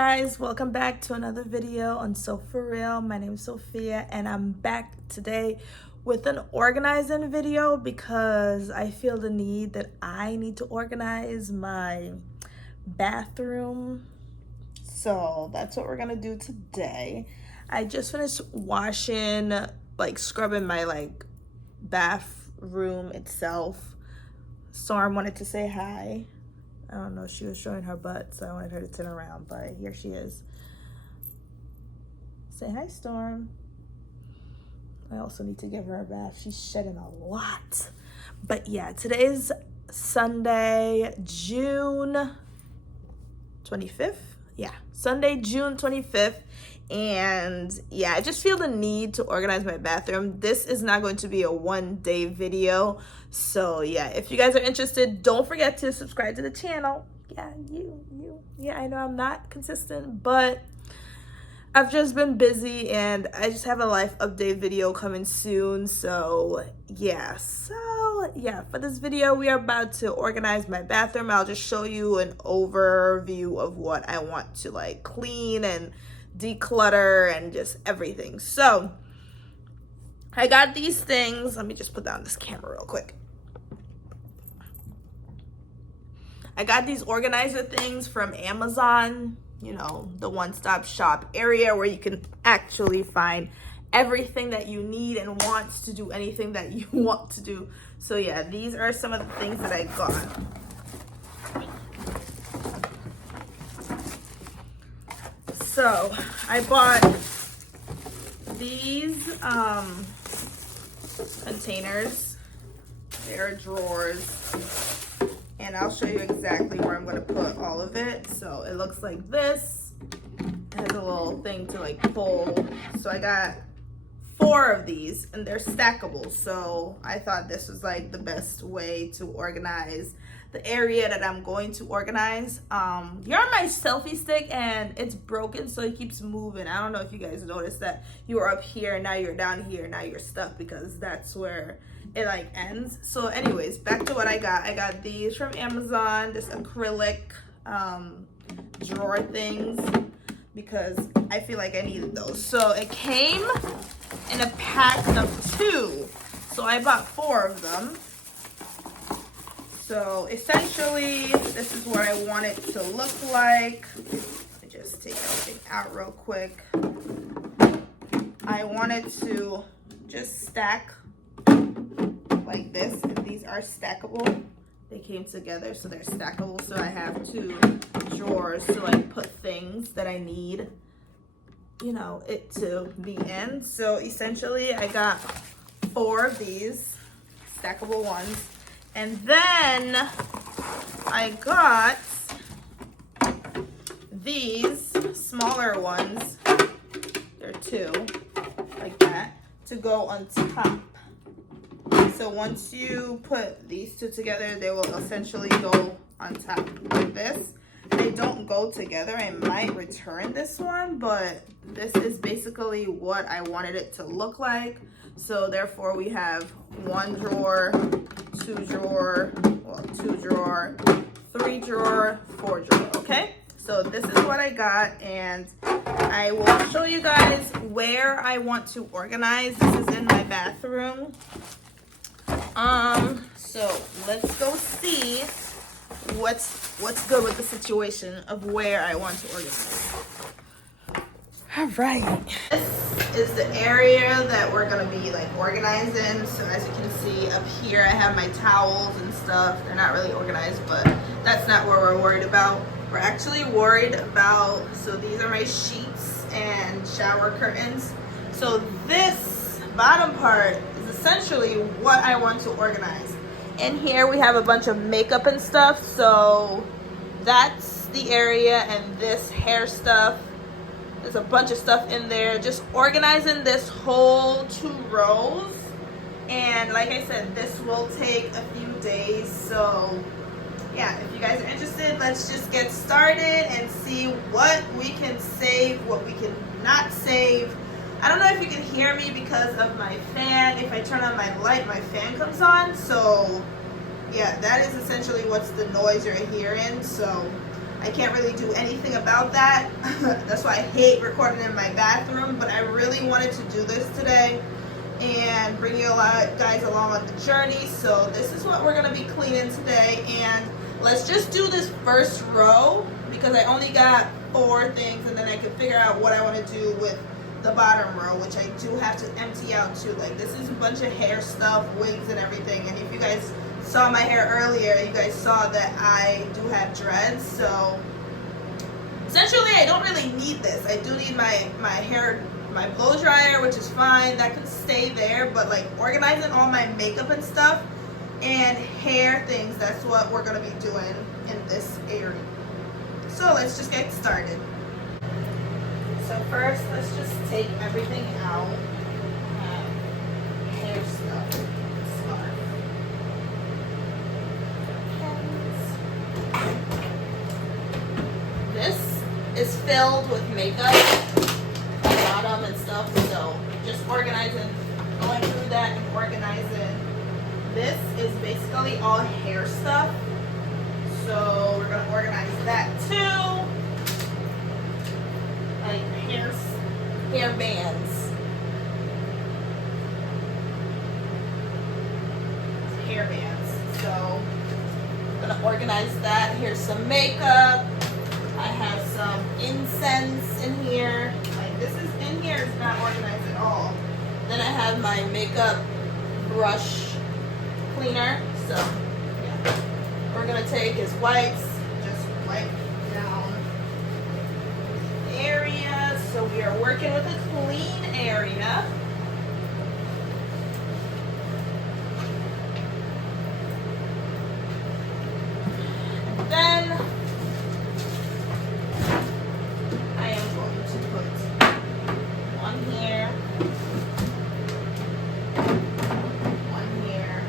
guys, welcome back to another video on Soph for Real. My name is Sophia and I'm back today with an organizing video because I feel the need that I need to organize my bathroom. So that's what we're gonna do today. I just finished washing, scrubbing my bathroom itself. Storm wanted to say hi. I don't know, she was showing her butt, so I wanted her to turn around, but here she is. Say hi, Storm. I also need to give her a bath. She's shedding a lot. But yeah, today's Sunday, June 25th. Yeah, Sunday, June 25th. And yeah, I just feel the need to organize my bathroom. This is not going to be a one-day video. So yeah, if you guys are interested, don't forget to subscribe to the channel. Yeah, I know I'm not consistent, but I've just been busy and I just have a life update video coming soon. So yeah, for this video, we are about to organize my bathroom. I'll just show you an overview of what I want to clean and declutter and just everything. So I got these things. Let me just put down this camera real quick. I got these organizer things from Amazon, you know, the one-stop shop area where you can actually find everything that you need and want to do anything that you want to do. So yeah, these are some of the things that I got. So I bought these containers. They're drawers, and I'll show you exactly where I'm going to put all of it. So it looks like this. It has a little thing to pull. So I got 4 of these, and they're stackable. So I thought this was the best way to organize the area that I'm going to organize. You're on my selfie stick and it's broken, so it keeps moving. I don't know if you guys noticed that you were up here, now you're down here, now you're stuck because that's where it ends. So anyways, back to what I got. I got these from Amazon, this acrylic drawer things, because I feel like I needed those. So it came in a pack of 2. So I bought 4 of them. So essentially, this is what I want it to look like. Let me just take everything out real quick. I want it to just stack like this, and these are stackable. They came together, so they're stackable. So I have 2 drawers to put things that I need, you know, it to be in. So essentially, I got 4 of these stackable ones. And then I got these smaller ones. They're 2, like that, to go on top. So once you put these 2 together, they will essentially go on top like this. They don't go together. I might return this one, but this is basically what I wanted it to look like. So therefore we have 1 drawer, 2 drawer, 2 drawer, 3 drawer, 4 drawer, okay? So this is what I got, and I will show you guys where I want to organize. This is in my bathroom. So let's go see what's good with the situation of where I want to organize. All right. This is the area that we're gonna be organizing. So as you can see up here, I have my towels and stuff. They're not really organized, but that's not what we're worried about. We're actually worried about, so these are my sheets and shower curtains. So this bottom part is essentially what I want to organize. In here we have a bunch of makeup and stuff. So that's the area, and this hair stuff. There's a bunch of stuff in there. Just organizing this whole 2 rows. And like I said, this will take a few days. So yeah, if you guys are interested, let's just get started and see what we can save, what we can not save. I don't know if you can hear me because of my fan. If I turn on my light, my fan comes on. So yeah, that is essentially what's the noise you're hearing. So I can't really do anything about that. That's why I hate recording in my bathroom, but I really wanted to do this today and bring you guys along on the journey. So this is what we're gonna be cleaning today, and let's just do this first row because I only got 4 things, and then I can figure out what I want to do with the bottom row, which I do have to empty out too. Like, this is a bunch of hair stuff, wigs and everything, and if you guys saw my hair earlier, you guys saw that I do have dreads, so essentially I don't really need this. I do need my hair, my blow dryer, which is fine, that can stay there, but like organizing all my makeup and stuff and hair things, that's what we're gonna be doing in this area. So let's just get started. So first, let's just take everything out. Hair stuff, scarf, pens. This is filled with makeup, bottom and stuff, so just organizing, going through that and organizing. This is basically all hair stuff, so we're gonna organize that too. Like hair bands. Hair bands. So I'm gonna organize that. Here's some makeup. I have some incense in here. Like, this is in here, it's not organized at all. Then I have my makeup brush cleaner. So yeah. We're gonna take his wipes, just wipe down the area. So we are working with a clean area. And then I am going to put one here, one here.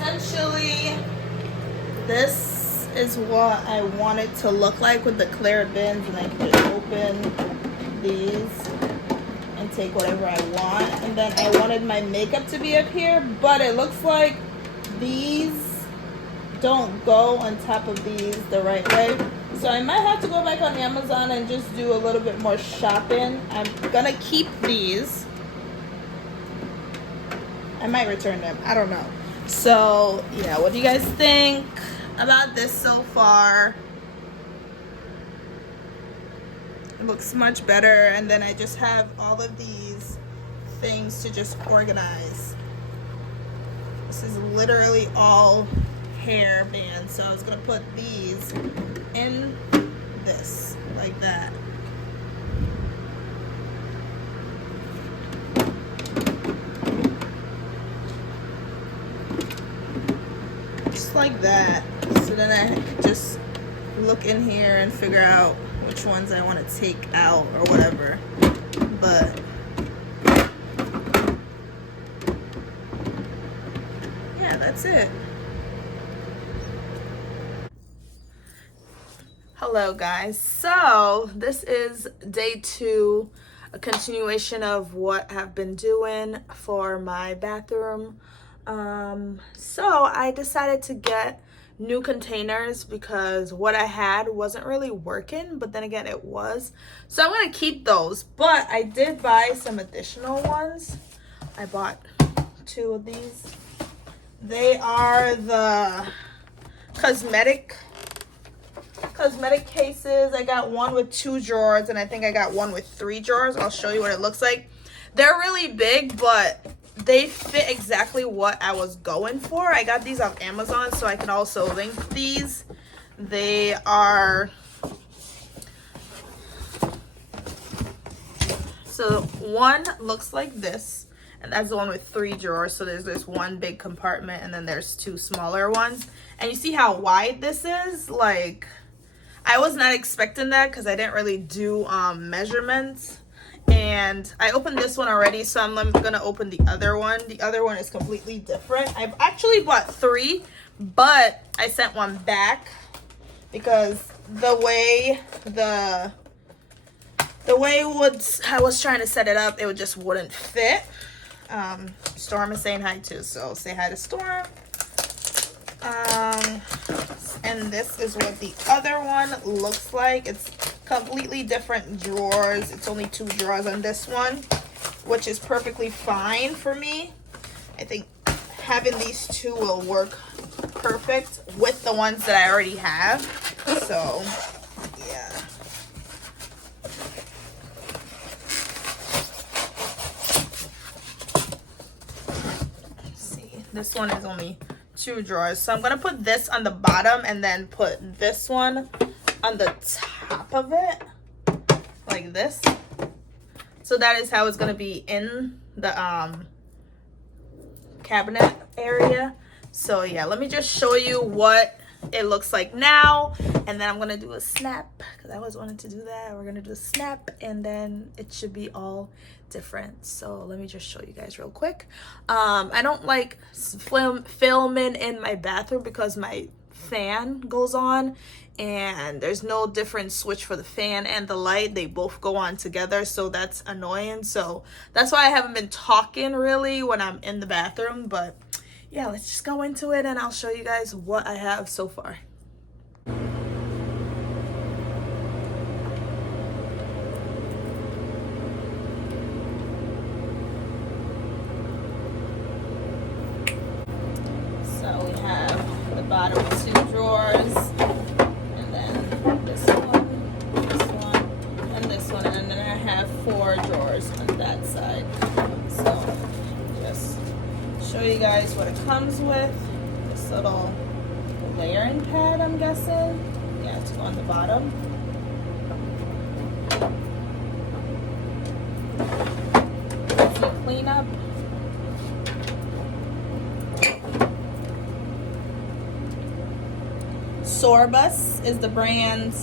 Essentially, this is what I want it to look like with the clear bins, and I can just open these and take whatever I want. And then I wanted my makeup to be up here, but it looks like these don't go on top of these the right way. So I might have to go back on Amazon and just do a little bit more shopping. I'm gonna keep these. I might return them, I don't know. So yeah, what do you guys think about this so far? It looks much better, and then I just have all of these things to just organize. This is literally all hair bands, so I was gonna put these in this, like that. Just like that. So then I just look in here and figure out which ones I want to take out or whatever. But yeah, that's it. Hello guys, so this is day 2, a continuation of what I've been doing for my bathroom. So I decided to get new containers because what I had wasn't really working, but then again it was. So I'm gonna keep those, but I did buy some additional ones. I bought 2 of these. They are the cosmetic cases. I got one with 2 drawers, and I think I got one with 3 drawers. I'll show you what it looks like. They're really big, but they fit exactly what I was going for. I got these off Amazon, so I can also link these. They are, so one looks like this, and that's the one with 3 drawers. So there's this one big compartment and then there's 2 smaller ones. And you see how wide this is? Like, I was not expecting that because I didn't really do measurements. And I opened this one already, so I'm gonna open the other one. The other one is completely different. I've actually bought 3, but I sent one back because the way I was trying to set it up, it just wouldn't fit. Storm is saying hi too, so say hi to Storm. And this is what the other one looks like. It's completely different drawers. It's only 2 drawers on this one, which is perfectly fine for me. I think having these 2 will work perfect with the ones that I already have. So yeah. Let's see, this one is only 2 drawers, so I'm gonna put this on the bottom and then put this one on the top of it like this. So that is how it's gonna be in the cabinet area. So yeah, let me just show you what it looks like now, and then I'm gonna do a snap because I always wanted to do that. We're gonna do a snap and then it should be all different. So let me just show you guys real quick. I don't like filming in my bathroom because my fan goes on and there's no different switch for the fan and the light. They both go on together, so that's annoying. So that's why I haven't been talking really when I'm in the bathroom. But yeah, let's just go into it and I'll show you guys what I have so far. So we have the bottom 2 drawers, and then this one, and this one, and then I have 4 drawers on that side. So just show you guys what it comes with. This little layering pad, I'm guessing. Yeah, to go on the bottom. Easy cleanup. Sorbus is the brand.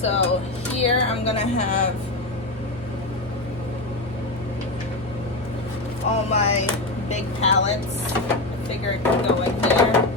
So here I'm gonna have all my big palettes. I figure it can go in there.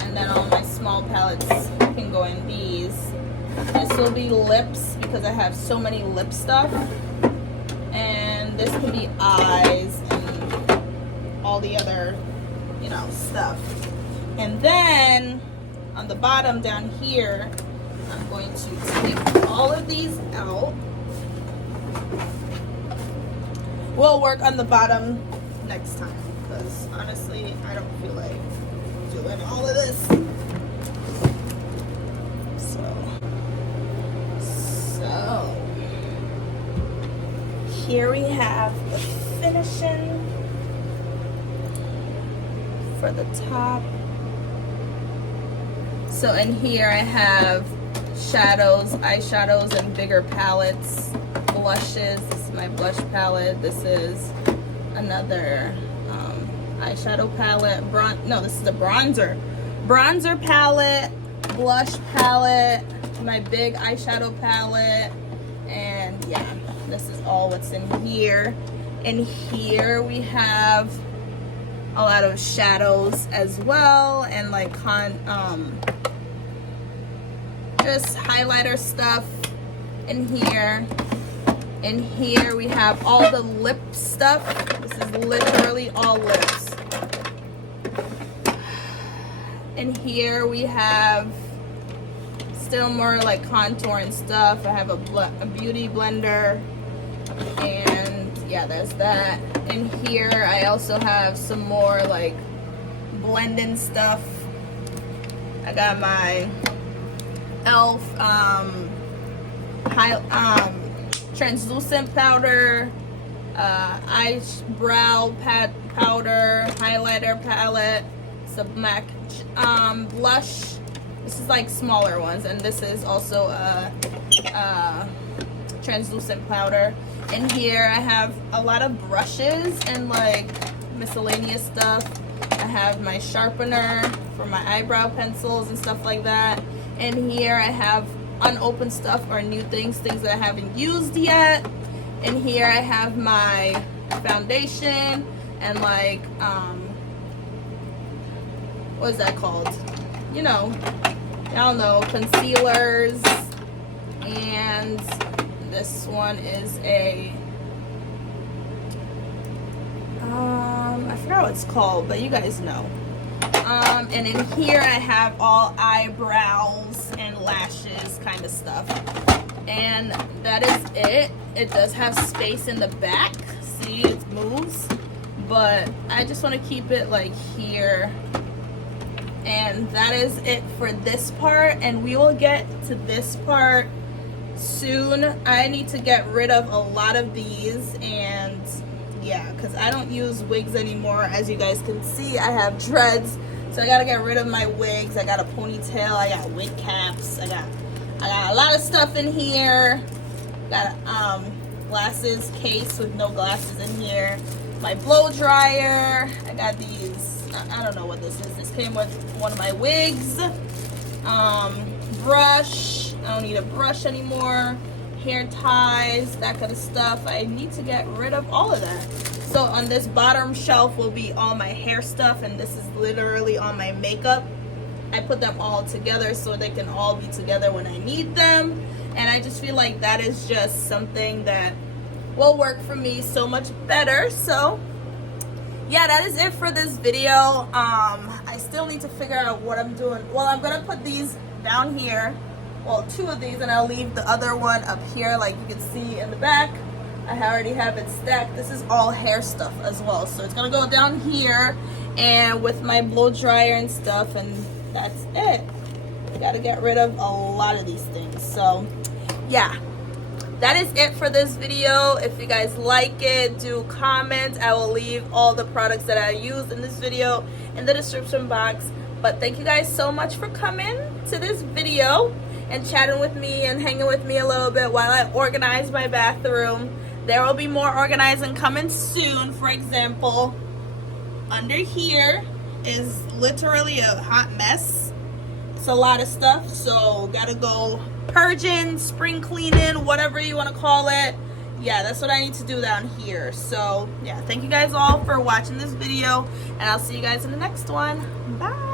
And then all my small palettes can go in these. This will be lips because I have so many lip stuff. And this can be eyes and all the other, you know, stuff. And then on the bottom down here, I'm going to take all of these out. We'll work on the bottom next time because honestly, I don't feel like doing all of this. So here we have the finishing for the top. So in here I have shadows, eyeshadows, and bigger palettes, blushes. This is my blush palette. This is another eyeshadow palette. This is a bronzer palette, blush palette, my big eyeshadow palette, and yeah, this is all what's in here. In here we have a lot of shadows as well, and like just highlighter stuff in here. In here we have all the lip stuff. This is literally all lips. In here we have still more like contour and stuff. I have a beauty blender, and yeah, there's that. In here I also have some more like blending stuff. I got my Elf translucent powder, eyebrow powder, highlighter palette, some MAC blush. This is like smaller ones, and this is also a translucent powder. In here I have a lot of brushes and like miscellaneous stuff. I have my sharpener for my eyebrow pencils and stuff like that. And here I have unopened stuff or new things that I haven't used yet. And here I have my foundation and like what is that called? You know, I don't know, concealers. And this one is a I forgot what it's called, but you guys know. And in here I have all eyebrows and lashes kind of stuff. And that is it. It does have space in the back. See, it moves. But I just want to keep it like here. And that is it for this part. And we will get to this part soon. I need to get rid of a lot of these, and yeah, because I don't use wigs anymore. As you guys can see, I have dreads, so I gotta get rid of my wigs. I got a ponytail, I got wig caps, I got a lot of stuff in here. Got a glasses case with no glasses in here. My blow dryer. I got these, I don't know what this is. This came with one of my wigs. Brush. I don't need a brush anymore. Hair ties, that kind of stuff. I need to get rid of all of that. So on this bottom shelf will be all my hair stuff, and this is literally all my makeup. I put them all together so they can all be together when I need them. And I just feel like that is just something that will work for me so much better. So yeah, that is it for this video. I still need to figure out what I'm doing. Well, I'm gonna put these down here. Well, 2 of these, and I'll leave the other one up here like you can see in the back. I already have it stacked. This is all hair stuff as well, so it's gonna go down here and with my blow dryer and stuff, and that's it. Gotta get rid of a lot of these things. So yeah, that is it for this video. If you guys like it, do comment. I will leave all the products that I used in this video in the description box. But thank you guys so much for coming to this video and chatting with me and hanging with me a little bit while I organize my bathroom. There will be more organizing coming soon. For example, under here is literally a hot mess. It's a lot of stuff, so gotta go purging, spring cleaning, whatever you want to call it. Yeah, that's what I need to do down here. So yeah, thank you guys all for watching this video, and I'll see you guys in the next one. Bye.